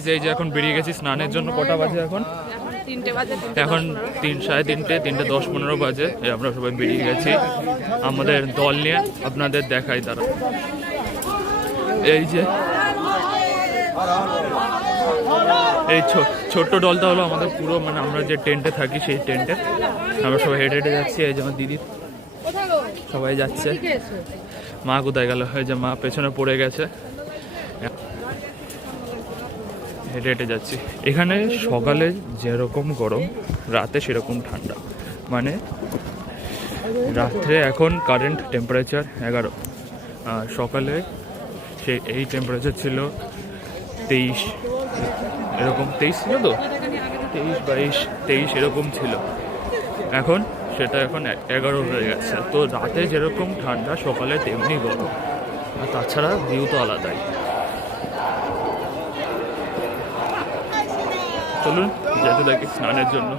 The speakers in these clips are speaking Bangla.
গাইজ এই যে এখন বেরিয়ে গেছি স্নানের জন্য কটা বাজে এখন? এখন তিন সাড়ে তিনটে তিনটে দশ পনেরো বাজে। আমরা সবাই বেরিয়ে গেছি। আমাদের দল নিয়ে আপনাদের দেখাই তারা। এই যে এই ছোট্ট দলটা হলো আমাদের পুরো মানে আমরা যে টেন্টে থাকি সেই টেন্টে। আমরা সবাই হেঁটে হেঁটে যাচ্ছি। এই যে আমার দিদি। সবাই যাচ্ছে। মা কোথায় গেল? এই যে মা পেছনে পড়ে গেছে। হেঁটে হেঁটে যাচ্ছি। এখানে সকালে যেরকম গরম, রাতে সেরকম ঠান্ডা। মানে রাত্রে এখন কারেন্ট টেম্পারেচার এগারো। আর সকালে সে এই টেম্পারেচার ছিল তেইশ। এরকম তেইশ ছিল তো? তেইশ বাইশ, তেইশ এরকম ছিল। এখন সেটা এখন এগারো হয়ে গেছে। তো রাতে যেরকম ঠান্ডা, সকালে তেমনি গরম। আর তাছাড়া ভিউ তো আলাদাই। চলুন যেতে থাকি স্নানের জন্য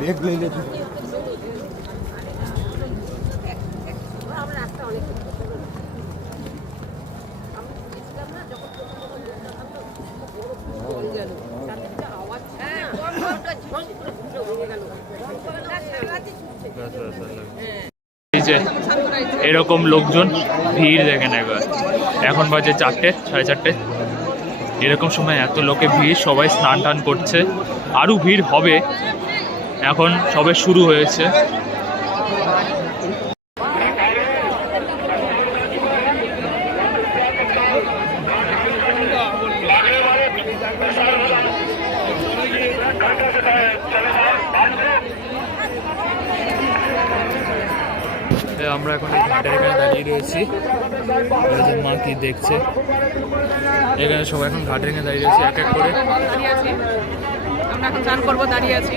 બેગ લઈ લેજો যে এরকম লোকজন, ভিড় দেখেন একবার। এখন বাজে চারটে, সাড়ে চারটে। এরকম সময় এত লোকে ভিড়, সবাই স্নান টান করছে। আরও ভিড় হবে। এখন সবে শুরু হয়েছে এ, আমরা এখন এই ঘাটের এখানে দাঁড়িয়ে রয়েছি মা কি দেখছে? এখানে সবাই এখন ঘাটে এখানে দাঁড়িয়ে রয়েছে, এক এক করে। আছি আছি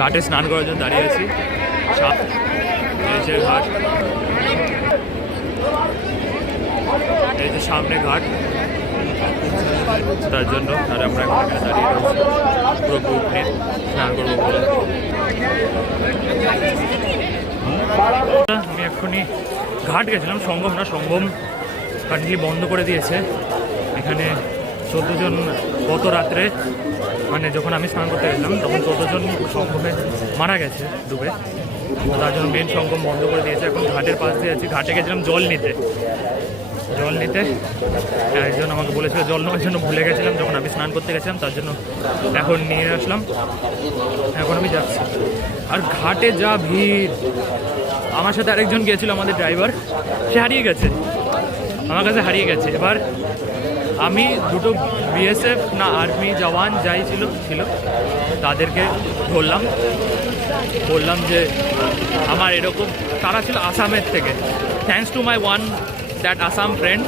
ঘাটে স্নান করার জন্য দাঁড়িয়ে আছি। ঘাট। এই যে সামনে ঘাট, তার জন্য আর আমরা এখন এখানে দাঁড়িয়ে রয়েছি। পুরো গ্রুপ নিয়ে স্নান করব আমি এক্ষুনি ঘাট গেছিলাম সঙ্গম না সঙ্গম কারেন্টলি বন্ধ করে দিয়েছে। এখানে চোদ্দ জন গত রাত্রে মানে যখন আমি স্নান করতে গেছিলাম, তখন চোদ্দ জন সঙ্গমে মারা গেছে ডুবে। তার জন্য মেন সঙ্গম বন্ধ করে দিয়েছে। এখন ঘাটের পাশ দিয়ে আছি ঘাটে গেছিলাম জল নিতে। জল নিতে। একজন আমাকে বলেছিল, জল নেওয়ার জন্য ভুলে গেছিলাম যখন আমি স্নান করতে গেছিলাম, তার জন্য এখন নিয়ে আসলাম। এখন আমি যাচ্ছি। আর ঘাটে যা ভিড় আমার সাথে আরেকজন গিয়েছিল আমাদের ড্রাইভার সে হারিয়ে গেছে। আমার কাছে হারিয়ে গেছে। এবার আমি দুটো বিএসএফ না আর্মি জওয়ান যাই ছিল ছিল, তাদেরকে ধরলাম। বললাম যে, আমার এরকম, তারা ছিল আসামের থেকে। Thanks to my one that Assam friend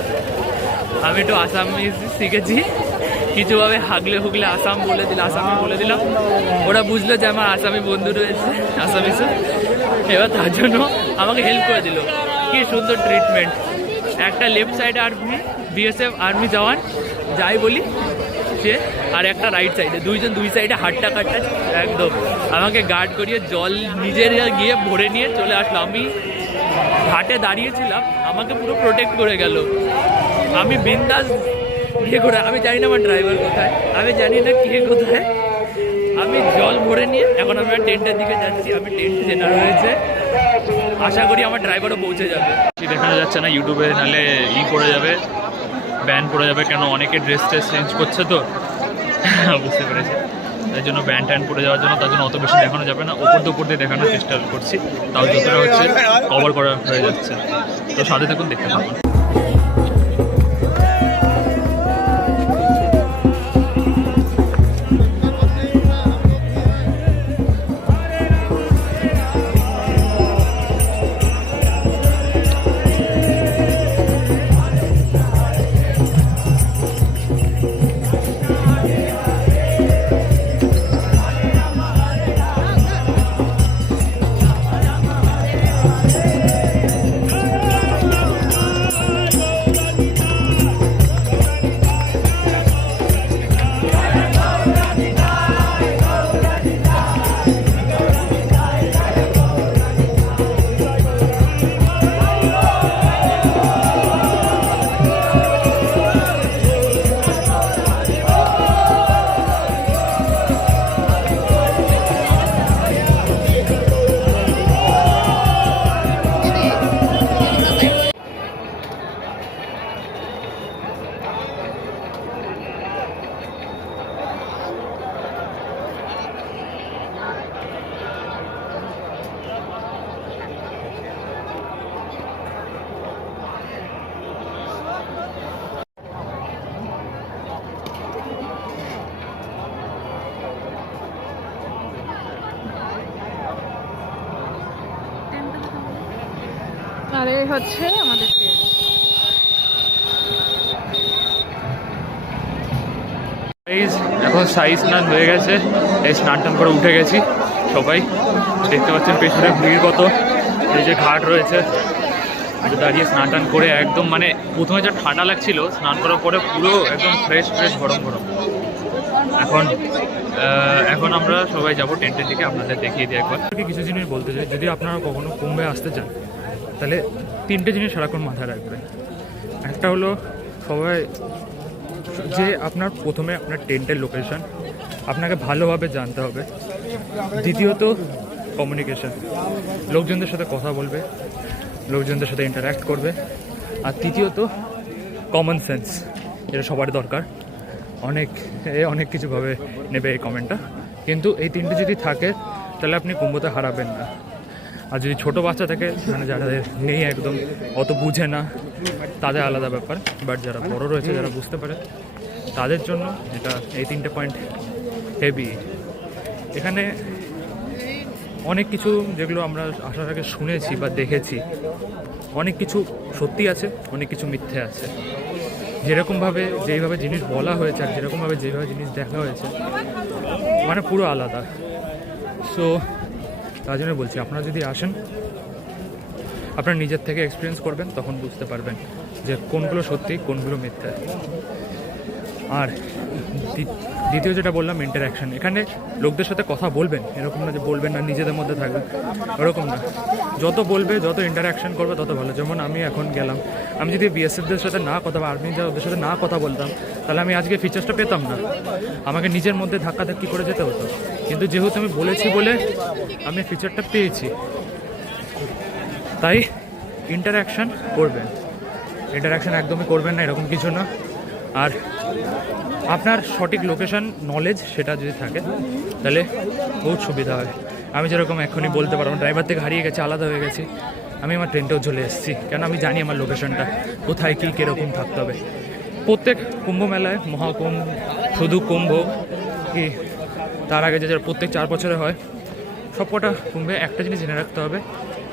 আমি একটু আসামিজ শিখেছি। কিছুভাবে হাগলে হুগলে আসাম বলে দিল, আসামি বলে দিলাম ওরা বুঝলো যে আমার আসামি বন্ধু রয়েছে আসামিসে এবার তার জন্য আমাকে হেল্প করে দিল। কি সুন্দর ট্রিটমেন্ট একটা লেফট সাইডে আর্মি বিএসএফ আর্মি জওয়ান, যাই বলি, সে আর একটা রাইট সাইডে দুইজন দুই সাইডে হাটটা কাটটা, একদম। আমাকে গার্ড করিয়ে জল নিজের গিয়ে ভরে নিয়ে চলে আসলো। আমি ঘাটে দাঁড়িয়েছিলাম, আমাকে পুরো প্রোটেক্ট করে গেল। আমি বিন্দাস ইয়ে করে। আমি জানি না আমার ড্রাইভার কোথায়। আমি জানি না কে কোথায়। আমি জল ভরে নিয়ে এখন আমরা টেন্টের দিকে যাচ্ছি। আমি টেন্ট চেনা রয়েছে, আশা করি আমার ড্রাইভারও পৌঁছে যাবে। দেখানো যাচ্ছে না ইউটিউবে নাহলে ই পড়ে যাবে ব্যান পড়ে যাবে, কেন অনেকে ড্রেস ট্রেস চেঞ্জ করছে তো? বুঝতে পেরেছি। তাই জন্য ব্যান ট্যান পড়ে যাওয়ার জন্য তার জন্য অত বেশি দেখানো যাবে না। ওপর দুপুর দিয়ে দেখানোর চেষ্টা করছি। তাও যতটা হচ্ছে কভার করা হয়ে যাচ্ছে। তো সাথে থাকুন, দেখতে থাকুন। এই হচ্ছে আমাদের ট্রেন এখন সাই স্নান হয়ে গেছে। এই স্নান টান করে উঠে গেছি সবাই। দেখতে পাচ্ছেন পেছনে ভিড় কত। এই যে ঘাট রয়েছে দাঁড়িয়ে স্নান টান করে একদম মানে প্রথমে যা ঠান্ডা লাগছিল স্নান করার পরে পুরো একদম ফ্রেশ ফ্রেশ গরম গরম। এখন আহ, এখন আমরা সবাই যাব টেন্টের দিকে আপনাদের দেখিয়ে দিই একবার। কিছু জিনিস বলতে চাই। যদি আপনারা কখনো কুম্ভে আসতে চান তাহলে তিনটে জিনিস সারাক্ষণ মাথায় রাখবেন একটা হলো সবাই, যে আপনার প্রথমে আপনার টেন্টের লোকেশন আপনাকে ভালোভাবে জানতে হবে। দ্বিতীয়ত কমিউনিকেশন লোকজনদের সাথে কথা বলবে, লোকজনদের সাথে ইন্টারাক্ট করবে। আর তৃতীয়ত কমন সেন্স এটা সবার দরকার। অনেক, এ অনেক কিছুভাবে নেবে এই কমেন্টটা কিন্তু এই তিনটে যদি থাকে, তাহলে আপনি কুম্ভতে হারাবেন না। আর যদি ছোটো বাচ্চা থাকে মানে যাদের নেই একদম, অত বুঝে না, তাদের আলাদা ব্যাপার। বাট যারা বড় রয়েছে, যারা বুঝতে পারে, তাদের জন্য এটা এই তিনটে পয়েন্ট হেভি এখানে অনেক কিছু যেগুলো আমরা আসার আগে শুনেছি বা দেখেছি। অনেক কিছু সত্যি আছে, অনেক কিছু মিথ্যে আছে। যেরকমভাবে, যেইভাবে জিনিস বলা হয়েছে আর যেরকমভাবে যেভাবে জিনিস দেখা হয়েছে মানে পুরো আলাদা। সো তার জন্য বলছি, আপনারা যদি আসেন, আপনারা নিজের থেকে এক্সপিরিয়েন্স করবেন, তখন বুঝতে পারবেন যে কোনগুলো সত্যি, কোনগুলো মিথ্যা। আর দ্বিতীয় যেটা বললাম ইন্টারাকশন এখানে লোকদের সাথে কথা বলবেন, এরকম না যে বলবেন না, নিজেদের মধ্যে থাকবে। ওরকম না। যত বলবে, যত ইন্টারাকশন করবে, তত ভালো। যেমন আমি এখন গেলাম, আমি যদি বিএসএফদের সাথে না কথা, বা আর্মি ওদের সাথে না কথা বলতাম, তাহলে আমি আজকে ফিচার্সটা পেতাম না। আমাকে নিজের মধ্যে ধাক্কাধাক্কি করে যেতে হতো। কিন্তু যেহেতু আমি বলেছি বলে আমি ফিচারটা পেয়েছি, তাই ইন্টারাকশন করবেন। ইন্টারাকশন একদমই করবেন না, এরকম কিছু না। আর আপনার সঠিক লোকেশন নলেজ সেটা যদি থাকে, তাহলে বহুত সুবিধা হয়। আমি যেরকম এক্ষুনি বলতে পারব ড্রাইভার থেকে হারিয়ে গেছে, আলাদা হয়ে গেছি, আমি আমার ট্রেনটাও চলে এসেছি। কেন আমি জানি আমার লোকেশনটা কোথায় কী, কীরকম থাকতে হবে। প্রত্যেক কুম্ভ মেলায়, মহাকুম্ভ, শুধু কুম্ভ কি, তার আগে যে যারা প্রত্যেক চার বছরে হয়, সবকটা কুম্ভে একটা জিনিস জেনে রাখতে হবে,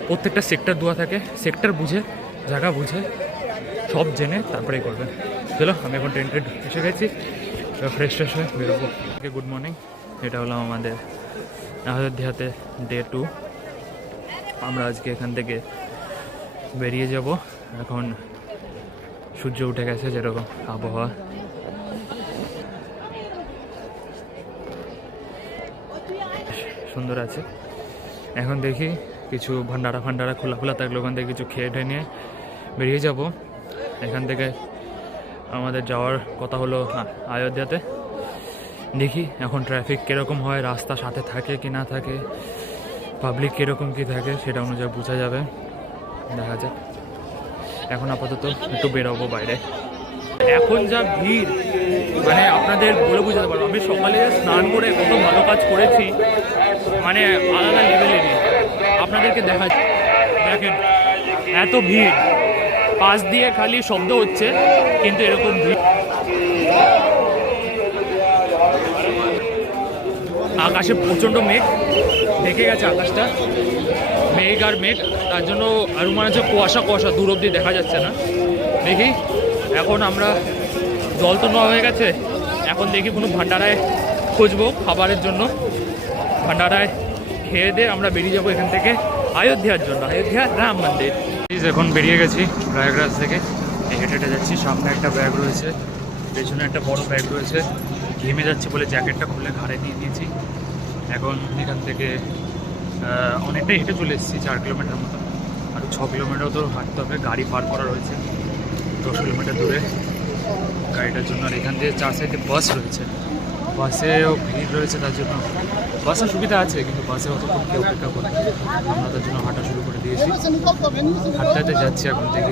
প্রত্যেকটা সেক্টর দেওয়া থাকে সেক্টর বুঝে, জায়গা বুঝে, সব জেনে তারপরেই করবেন। চলো, আমি এখন ট্রেন ট্রেন এসে গেছি। ফ্রেশ ফ্রেশ হয়ে বেরোবো। ওকে গুড মর্নিং এটা হলো আমাদের অযোধ্যাতে ডে টু আমরা আজকে এখান থেকে বেরিয়ে যাব। এখন সূর্য উঠে গেছে, যেরকম আবহাওয়া। সুন্দর আছে। এখন দেখি কিছু ভান্ডারা ফান্ডারা খোলা খোলা থাকলে ওখান থেকে কিছু খেয়ে টেয়ে নিয়ে বেরিয়ে যাব। এখান থেকে আমাদের যাওয়ার কথা হলো আ- অযোধ্যাতে দেখি এখন ট্রাফিক কীরকম হয়, রাস্তা সাথে থাকে কি না থাকে পাবলিক কীরকম কী থাকে, সেটা অনুযায়ী বোঝা যাবে। দেখা যাক। এখন আপাতত একটু বেরোবো বাইরে। এখন যা ভিড় মানে আপনাদের বলে বুঝাতে পারব, আমি সকালে স্নান করে কত ভালো কাজ করেছি মানে আলাদা লেভেলেরই আপনাদেরকে দেখা দেখেন, এত ভিড়। পাশ দিয়ে খালি শব্দ হচ্ছে, কিন্তু এরকম আকাশে প্রচণ্ড মেঘ দেখে গেছে আকাশটা। মেঘ আর মেঘ, তার জন্য আর মনে হচ্ছে কুয়াশা কুয়াশা, দূর অব্দি দেখা যাচ্ছে না। দেখি, এখন আমরা জল তো নেওয়া হয়ে গেছে, এখন দেখি কোনো ভান্ডারায় খুঁজবো খাবারের জন্য। ভান্ডারায় খেয়ে দিয়ে আমরা বেরিয়ে যাব এখান থেকে অযোধ্যার জন্য অযোধ্যা রাম মন্দির। Please, এখন বেরিয়ে গেছি প্রয়াগরাজ থেকে। হেঁটে হেঁটে যাচ্ছি সামনে একটা ব্যাগ রয়েছে পেছনে একটা বড় ব্যাগ রয়েছে। ঘেমে যাচ্ছে বলে জ্যাকেটটা খুলে ঘাড়ে নিয়ে নিয়েছি। এখন এখান থেকে অনেকটাই হেঁটে চলে এসেছি চার কিলোমিটার মতো। আর ছ কিলোমিটার তো হাঁটতে হবে গাড়ি পার করা রয়েছে দশ কিলোমিটার দূরে। গাড়িটার জন্য আর এখান দিয়ে চার সাইডে বাস রয়েছে। বাসেও ভিড় রয়েছে, তার জন্য বাসের সুবিধা আছে, কিন্তু বাসে অতক্ষণ কেউ অপেক্ষা করে আমরা তার জন্য হাঁটা শুরু করে দিয়েছি। হাঁটতে যাচ্ছি এখন থেকে।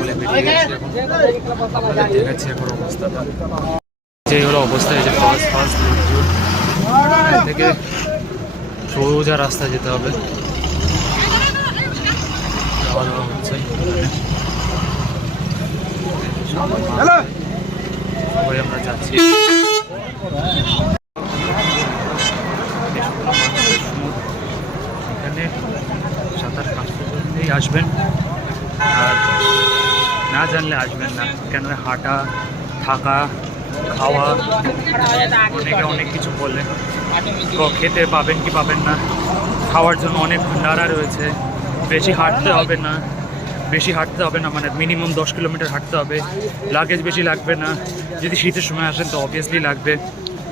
বলে বেরিয়ে গেছি এখন। আপনাদের দেখাচ্ছি এখন অবস্থাটা যে হলো অবস্থা, এই যে বাস ফাস লোকজন থেকে সোজা রাস্তা যেতে হবে। হচ্ছে। সবাই আমরা যাচ্ছি। এখানে সাঁতার কাটতে আসবেন। আর না জানলে আসবেন না কেন হাঁটা, থাকা, খাওয়া, অনেকে অনেক কিছু বললেন। তো খেতে পাবেন কি পাবেন না? খাওয়ার জন্য অনেক ভান্ডারা রয়েছে। বেশি হাঁটতে হবে না। বেশি হাঁটতে হবে না মানে মিনিমাম দশ কিলোমিটার হাঁটতে হবে। লাগেজ বেশি লাগবে না। যদি শীতের সময় আসেন তো অবভিয়াসলি লাগবে।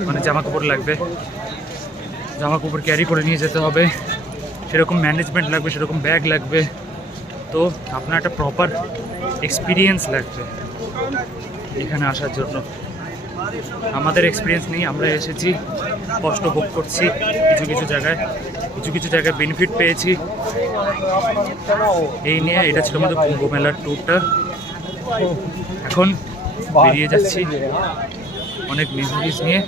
মানে জামা কাপড় লাগবে। জামা কাপড় ক্যারি করে নিয়ে যেতে হবে। সেরকম ম্যানেজমেন্ট লাগবে, সেরকম ব্যাগ লাগবে। তো আপনার একটা প্রপার এক্সপিরিয়েন্স লাগবে এখানে আসার জন্য। আমাদের এক্সপিরিয়েন্স নেই আমরা এসেছি, কষ্ট ভোগ করছি কিছু কিছু জায়গায়। কিছু কিছু জায়গায় বেনিফিট পেয়েছি। এই নিয়ে এটা ছিল আমাদের কুম্ভ মেলার ট্যুরটা এখন বেরিয়ে যাচ্ছি। অনেক মেমোরিজ নিয়ে,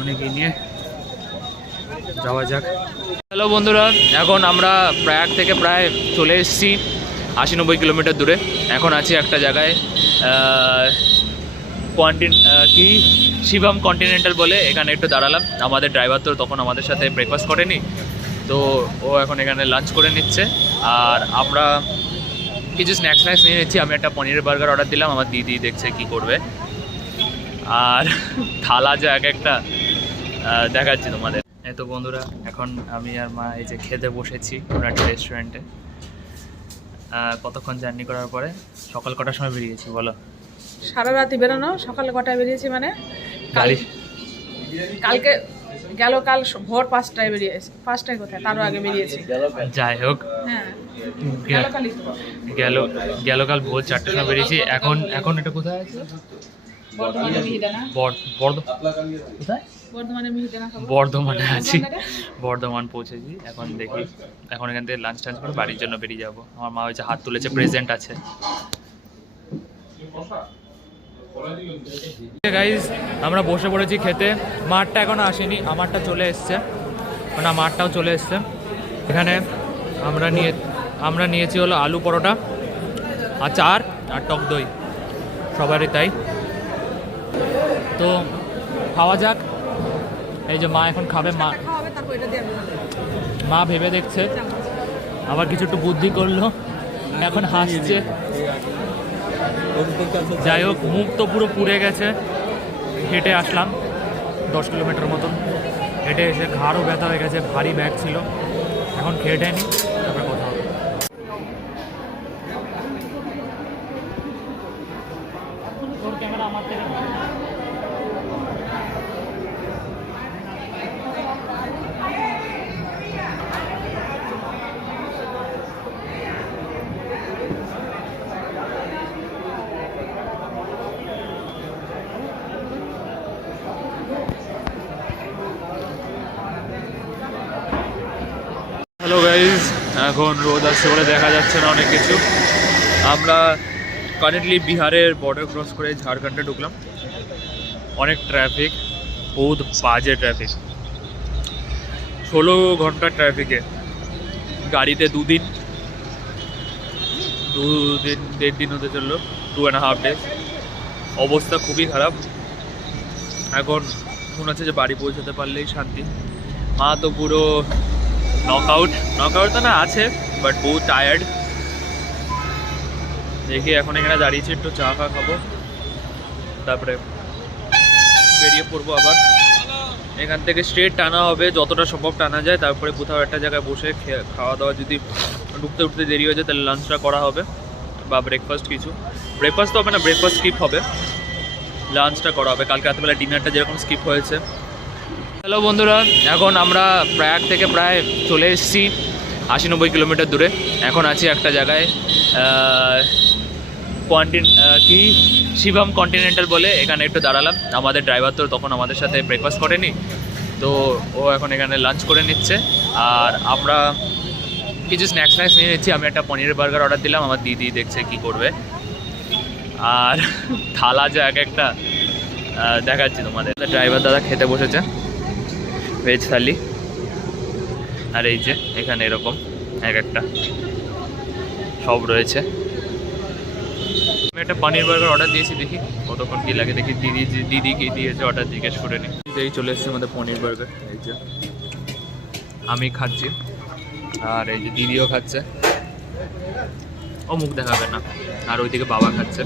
অনেক এই নিয়ে যাওয়া যাক। হ্যালো বন্ধুরা, এখন আমরা প্রয়াগ থেকে প্রায় চলে এসেছি, আশি নব্বই কিলোমিটার দূরে। এখন আছি একটা জায়গায় কোয়ান্টিন কি? শিবম কন্টিনেন্টাল বলে এখানে একটু দাঁড়ালাম। আমাদের ড্রাইভার তো তখন আমাদের সাথে ব্রেকফাস্ট করেনি। তো ও এখন এখানে লাঞ্চ করে নিচ্ছে। আর আমরা কিছু স্ন্যাক্স স্ন্যাক্স নিয়ে নিচ্ছি। আমি একটা পনিরের বার্গার অর্ডার দিলাম। আমার দিদি দেখছে কি করবে। আর থালা যে এক একটা দেখাচ্ছি তোমাদের। এই তো বন্ধুরা, এখন আমি আর মা এই যে খেতে বসেছি কোনো একটা রেস্টুরেন্টে কতক্ষণ জার্নি করার পরে? সকাল কটার সময় বেরিয়েছি বলো। সারা রাতি বেরোনো সকালে কটায় বেরিয়েছি মানে? গাড়ি কালকে গেল কাল ভোর পাঁচটায় বেরিয়েছি। পাঁচটায় কোথায়? তারও আগে বেরিয়েছি। যাই হোক। হ্যাঁ। গেল গেল কাল ভোর চারটের সময় বেরিয়েছি। এখন এখন এটা কোথায় আছে? বর্ধমানে আছি। বর্ধমান পৌঁছেছি। এখন দেখি এখন এখান থেকে লাঞ্চ টাঞ্চ করে বাড়ির জন্য বেরিয়ে যাব। আমার মা হয়েছে হাত তুলেছে প্রেজেন্ট আছে। গাইজ আমরা বসে পড়েছি খেতে। মাঠটা এখনও আসেনি আমারটা চলে এসছে। মানে মাঠটাও চলে এসছে। এখানে আমরা নিয়ে আমরা নিয়েছি হলো আলু পরোটা আর চার আর টক দই। সবারই তাই। তো খাওয়া যাক। এই যে মা এখন খাবে মা মা ভেবে দেখছে। আবার কিছু একটু বুদ্ধি করল। এখন হাসছে। যাই হোক, মুখ তো পুরো পুড়ে গেছে। হেঁটে আসলাম, দশ কিলোমিটার মতন। হেঁটে এসে ঘাড়ও ব্যথা হয়ে গেছে, ভারী ব্যাগ ছিল। এখন খেয়ে নিই তারপরে কথা হবে তোর ক্যামেরা আমার থেকে হ্যালো গাইজ বলে দেখা যাচ্ছে না অনেক কিছু। আমরা কারেন্টলি বিহারের বর্ডার ক্রস করে ঝাড়খণ্ডে ঢুকলাম। অনেক ট্রাফিক বহুত বাজে ট্রাফিক ষোলো ঘণ্টা ট্রাফিকে গাড়িতে দুদিন দুদিন, দেড় দিন হতে চলল টু অ্যান্ড হাফ ডেজ অবস্থা খুবই খারাপ। এখন হচ্ছে যে বাড়ি পৌঁছাতে পারলেই শান্তি। মা তো পুরো নক আউট নক আউট তো না আছে। বাট বহু টায়ার্ড দেখি এখন এখানে দাঁড়িয়েছি, একটু চা ফা খাব। তারপরে বেরিয়ে পড়ব আবার। এখান থেকে স্ট্রেট টানা হবে, যতটা সম্ভব টানা যায়। তারপরে কোথাও একটা জায়গায় বসে খাওয়া দাওয়া যদি ঢুকতে উঠতে দেরি হয়ে যায়, তাহলে লাঞ্চটা করা হবে বা ব্রেকফাস্ট কিছু। ব্রেকফাস্ট তো হবে না ব্রেকফাস্ট স্কিপ হবে। লাঞ্চটা করা হবে। কালকে রাত্রেবেলা ডিনারটা যেরকম স্কিপ হয়েছে। হ্যালো বন্ধুরা, এখন আমরা প্রয়াগ থেকে প্রায় চলে এসেছি। আশি নব্বই কিলোমিটার দূরে। এখন আছি একটা জায়গায় কোয়ান্টিন কি? শিবম কন্টিনেন্টাল বলে এখানে একটু দাঁড়ালাম। আমাদের ড্রাইভার তো তখন আমাদের সাথে ব্রেকফাস্ট করেনি। তো ও এখন এখানে লাঞ্চ করে নিচ্ছে। আর আমরা কিছু স্ন্যাক্স স্ন্যাক্স নিয়ে নিচ্ছি। আমি একটা পনিরের বার্গার অর্ডার দিলাম। আমার দিদি দেখছে কি করবে। আর থালা যে এক একটা দেখাচ্ছি তোমাদের। ড্রাইভার দাদা খেতে বসেছে। ভেজ থালি। আর এই যে, এখানে এরকম এক একটা সব রয়েছে। আমি একটা পনির বার্গার অর্ডার দিয়েছি, দেখি কতক্ষণ কি লাগে। দেখি দিদি দিদি কি দিয়েছে অর্ডার জিজ্ঞেস করে নি। এই চলে এসেছে আমাদের পনির বার্গার। এই যে, আমি খাচ্ছি। আর এই যে, দিদিও খাচ্ছে। ও মুখ দেখাবে না। আর ওইদিকে বাবা খাচ্ছে।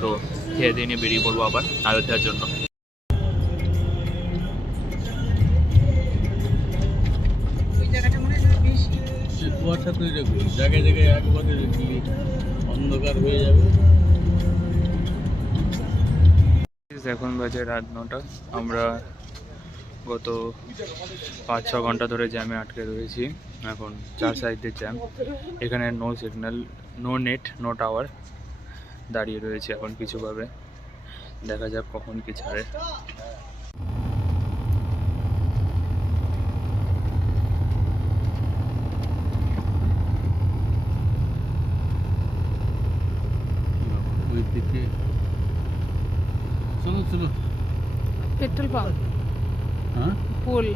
তো খেয়ে দিয়ে নিয়ে বেরিয়ে পড়ব আবার অযোধ্যার জন্য। কুয়াশা তৈরি রাখবি জায়গায় জায়গায় একবারে রাখলি অন্ধকার হয়ে যাবে। এখন বাজে রাত নটা। আমরা গত পাঁচ, ছ ঘণ্টা ধরে জ্যামে আটকে রয়েছি। এখন চার সাইডের জ্যাম এখানে no signal no net no tower দাঁড়িয়ে রয়েছে এখন কিছুভাবে দেখা যাক কখন কি ছাড়ে ওই দিকে পেট্রোল পাম্প। হ্যাঁ? পুল।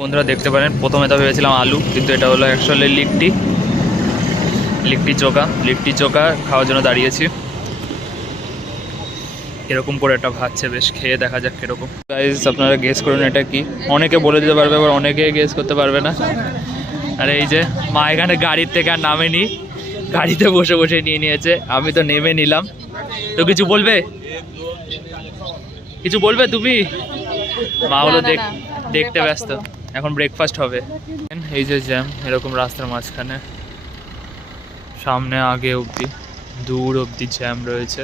বন্ধুরা দেখতে পারেন প্রথমে তো ভেবেছিলাম আলু কিন্তু এটা হলো অ্যাকচুয়ালি লিট্টি লিট্টি চোখা লিট্টি চোখা খাওয়ার জন্য দাঁড়িয়েছি। এরকম করে একটা ভাবছে বেশ খেয়ে দেখা যাক কীরকম। গাইজ আপনারা গেস করুন এটা কি? অনেকে বলে দিতে পারবে আবার অনেকে গেস করতে পারবে না। আর এই যে মা এখানে গাড়ির থেকে আর নামেনি। গাড়িতে বসে বসে নিয়ে নিয়েছে। আমি তো নেমে নিলাম। তো কিছু বলবে? কিছু বলবে তুমি? মা হলো দেখতে ব্যস্ত। এখন ব্রেকফাস্ট হবে। এই যে জ্যাম এরকম রাস্তার মাঝখানে। সামনে আগে অবধি দূর অবধি জ্যাম রয়েছে।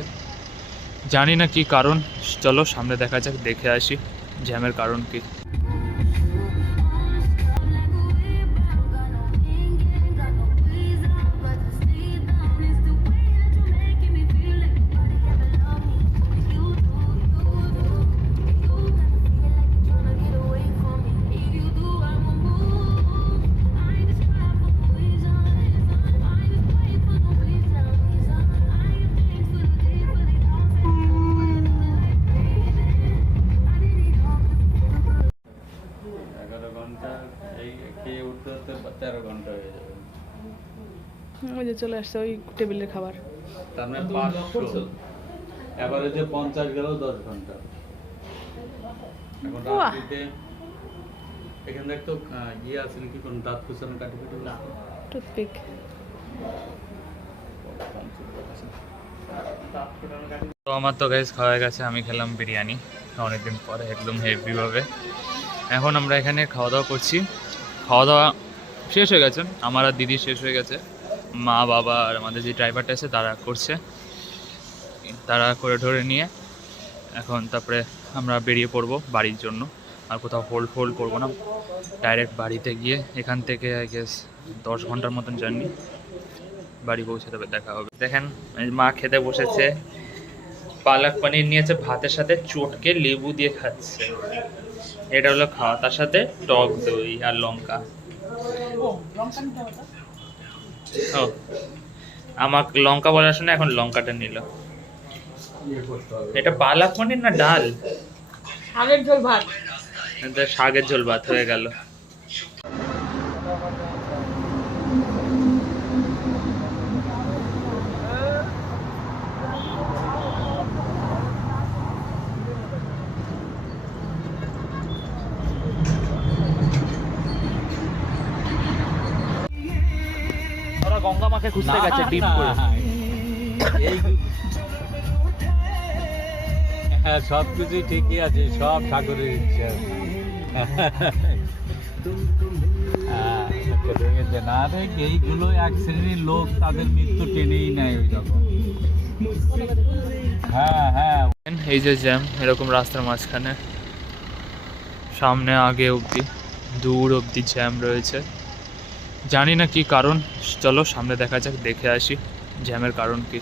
জানি না কি কারণ। চলো সামনে দেখা যাক দেখে আসি জ্যামের কারণ কি। চলে আসছে ওই টেবিলের খাবার। তার মানে পাঁচশো। এবারে যে পঞ্চাশ গেল দশ ঘণ্টা। এখন। রাত্রিতে এখানে তো ইয়ে আছে নাকি কোন দাঁত কুচানো কাটি কাটি টুথপিক। তো আমার তো গাইজ খাওয়া গেছে আমি খেলাম বিরিয়ানি। অনেকদিন পরে একদম হেভিভাবে এখন আমরা এখানে খাওয়া দাওয়া করছি। খাওয়া দাওয়া শেষ হয়ে গেছে আমার আর দিদি শেষ হয়ে গেছে। মা, বাবা আর আমাদের যে ড্রাইভারটা আছে তারা করছে। তারা করে ধরে নিয়ে এখন তারপরে আমরা বেরিয়ে পড়ব বাড়ির জন্য। আর কোথাও হোল্ড ফোল্ড করব না। ডাইরেক্ট বাড়িতে গিয়ে এখান থেকে আই গেস দশ ঘণ্টার মতন জার্নি বাড়ি পৌঁছে দেবে, দেখা হবে। দেখেন মা খেতে বসেছে। পালক পনির নিয়েছে, ভাতের সাথে চটকে, লেবু দিয়ে খাচ্ছে। এটা হলো খাওয়া। তার সাথে টক দই আর লঙ্কা। ও। আমাকে লঙ্কা বলার শুনে এখন লঙ্কাটা নিল। এটা পালা পনির না ডাল? শাকের ঝোল ভাত। এটা শাকের ঝোল ভাত হয়ে গেল। ওরা গঙ্গা মাকে খুঁজতে গেছে ডিপ করে। এই হ্যাঁ সব কিছুই ঠিকই আছে সব ঠাকুরের ইচ্ছা হ্যাঁ। না রে এইগুলো এক শ্রেণির লোক তাদের মৃত্যু টেনেই নেয় ওই রকম। হ্যাঁ হ্যাঁ। এই যে জ্যাম এরকম রাস্তার মাঝখানে। সামনে আগে অবধি দূর অবধি জ্যাম রয়েছে। জানি না কি কারণ। চলো সামনে দেখা যাক দেখে আসি জ্যামের কারণ কি।